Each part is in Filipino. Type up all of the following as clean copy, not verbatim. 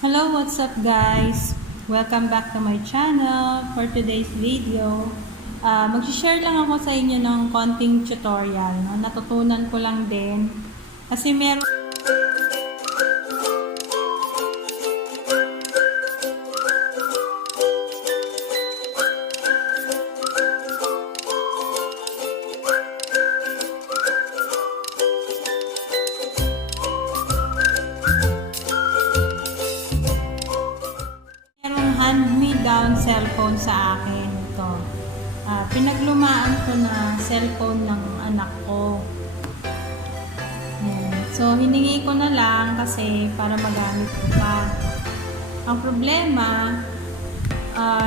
Hello, what's up guys? Welcome back to my channel. For today's video, mag-share lang ako sa inyo ng konting tutorial. No? Natutunan ko lang din. Kasi merong hand-me-down cellphone sa akin. Ito. Pinaglumaan ko na cellphone ng anak ko. Ayan. So, hiningi ko na lang kasi para magamit ko pa. Ang problema,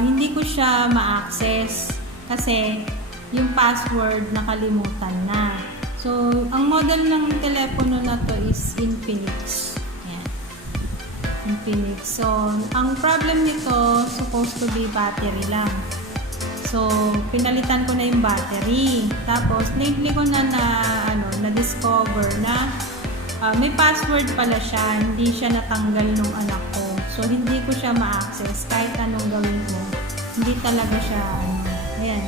hindi ko siya ma-access kasi yung password nakalimutan na. So, ang model ng telepono na to is Infinix. Infinix. So, ang problem nito, supposed to be battery lang. So, pinalitan ko na yung battery. Tapos, lately ko na-discover na may password pala siya. Hindi siya natanggal nung anak ko. So, hindi ko siya ma-access kahit anong gawin ko. Hindi talaga siya, ayan.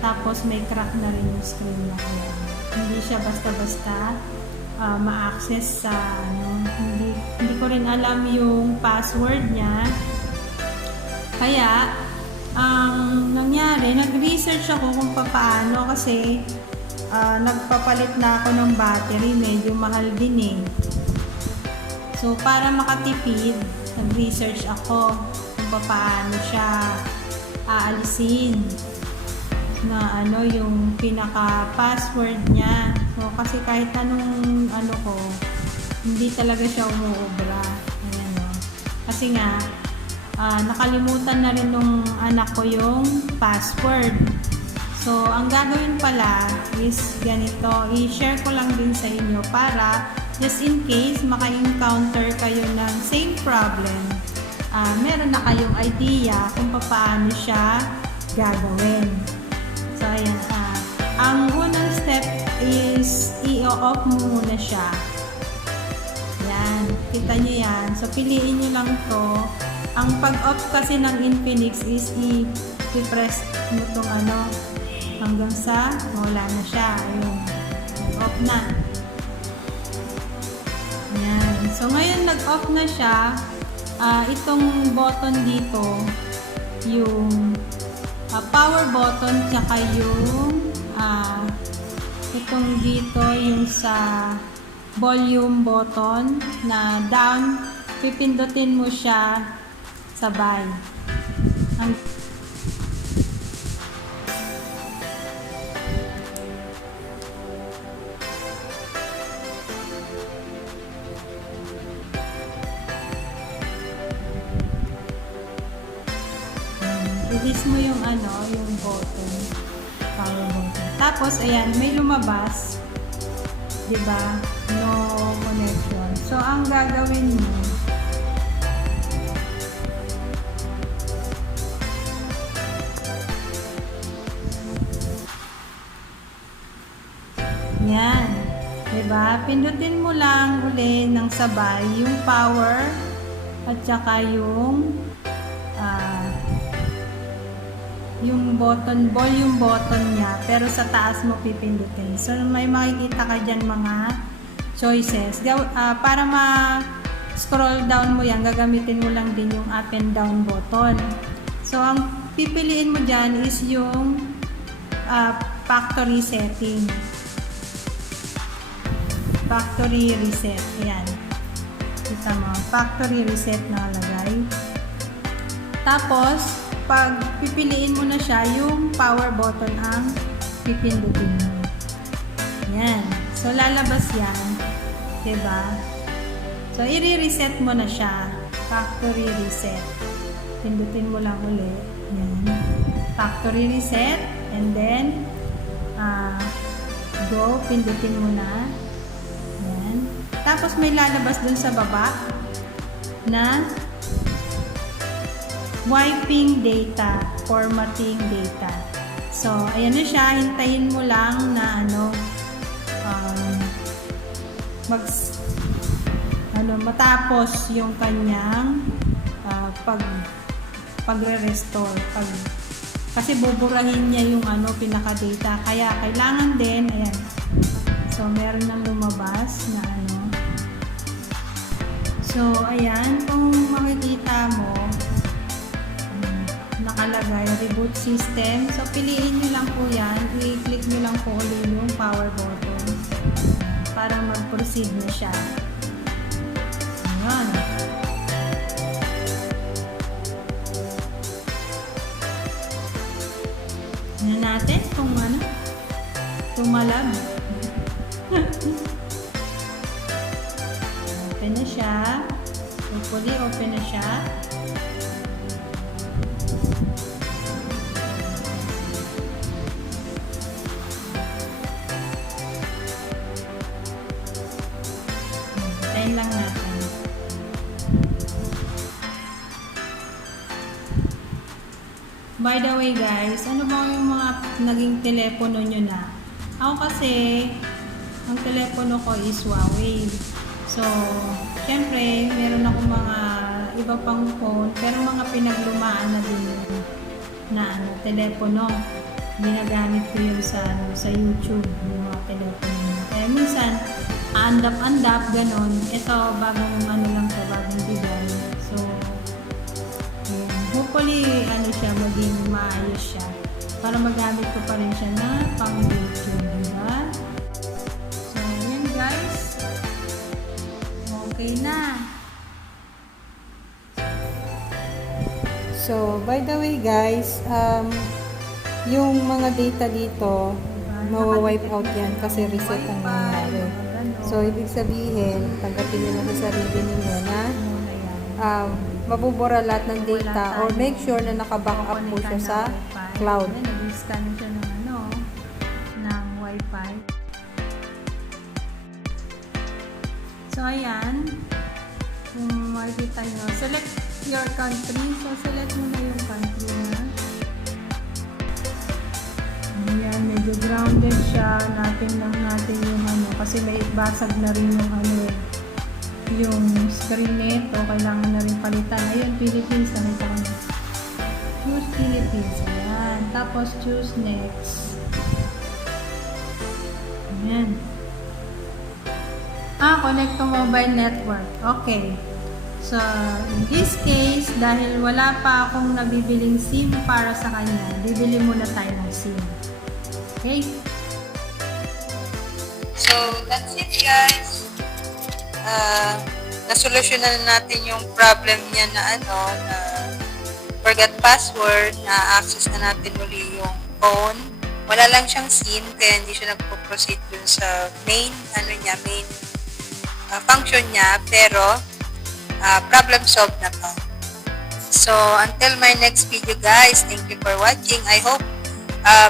Tapos, may crack na rin yung screen niya. Kaya, hindi siya basta-basta ma-access sa hindi ko rin alam yung password niya. Kaya ang nangyari, nag-research ako kung paano kasi nagpapalit na ako ng battery, medyo mahal din eh. So para makatipid, nag-research ako kung paano siya aalisin na yung pinaka-password niya. So, kasi kahit anong ko, hindi talaga siya umuobra. Ayan, no? Kasi nga, nakalimutan na rin nung anak ko yung password. So, ang gagawin pala is ganito. I-share ko lang din sa inyo para just in case maka-encounter kayo ng same problem, meron na kayong idea kung paano siya gagawin. So, ayan. Ang unang step is i-off mo muna siya. Yan. Kita nyo yan. So, piliin nyo lang to. Ang pag-off kasi ng Infinix is i-press mo itong hanggang sa wala na siya. Ayun. Off na. Yan. So, ngayon nag-off na siya. Itong button dito, yung power button, tsaka yung itong dito yung sa volume button na down, pipindutin mo siya sabay. Release mo yung yung button, power button. Tapos, ayan, may lumabas. Diba? No connection. So, ang gagawin mo, yan. Diba? Pindutin mo lang uli ng sabay yung power at saka yung button, volume button niya, pero sa taas mo pipindutin. So, may makikita ka dyan mga choices. Para ma-scroll down mo yan, gagamitin mo lang din yung up and down button. So, ang pipiliin mo dyan is yung factory setting. Factory reset. Ayan. Kita mo. Factory reset na lagay. Tapos, pag pipiliin mo na siya, yung power button ang pipindutin mo. Yan. So, lalabas yan. Diba? So, i-reset mo na siya. Factory reset. Pindutin mo lang ulit. Yan. Factory reset. And then, go. Pindutin mo na. Yan. Tapos, may lalabas dun sa baba na wiping data, formatting data. So, ayan na siya. Hintayin mo lang na matapos yung kanyang pagre-restore. Kasi buburahin niya yung pinaka-data. Kaya kailangan din, ayan. So, meron nang lumabas na So, ayan. Kung makikita mo, nakalagay, reboot system. So, piliin nyo lang po yan. I-click nyo lang po ulit yung power button para mag-proceed na siya. Ayan. Tignan natin kung tumalab. Open na siya. Hopefully, open na siya. Tayin lang natin. By the way guys, ano ba yung mga naging telepono nyo na? Ako kasi, ang telepono ko is Huawei. So, syempre, meron ako mga iba pang phone, pero mga pinaglumaan na din na telepono. Ginagamit ko yun sa YouTube, yung mga telepono. Kaya minsan, andap-andap, ganon. Ito, bagong lang to, bagong design. So, hopefully, siya, maging maayos siya. Para magamit ko pa rin siya na pang YouTube, diba? So, yan guys. Okay na. So, by the way guys, yung mga data dito, mawa-wipe out yan kasi reset ang nangyari. So, ibig sabihin, tanggapin nyo na sa sarili ninyo na mabubura lahat ng data or make sure na naka-backup po siya sa cloud. Nag-scan siya ng Wi-Fi. So, ayan. Kung makikita nyo, select your country. So, select mo na yung country na. Ayan, medyo grounded siya. Natin lang natin yung kasi may basag na rin yung screen nito, kailangan na rin palitan. Ayun, Philippines, nakita ko na. Choose Philippines. Ayan. Tapos, choose next. Ayan. Connect to mobile network. Okay. So, in this case, dahil wala pa akong nabibiling SIM para sa kanya, bibili muna tayo ng SIM. Okay? So, that's it guys. Nasolusyonan natin yung problem niya na forgot password, na access na natin muli yung phone. Wala lang siyang SIM kaya hindi siya nagpo-proceed dun sa main function niya, pero problem solved na to. So, until my next video guys, thank you for watching. I hope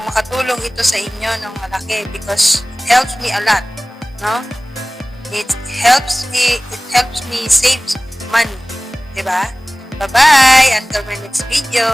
makatulong ito sa inyo ng malaki because it helps me a lot, no? It helps me save money, diba? Bye-bye! Until my next video!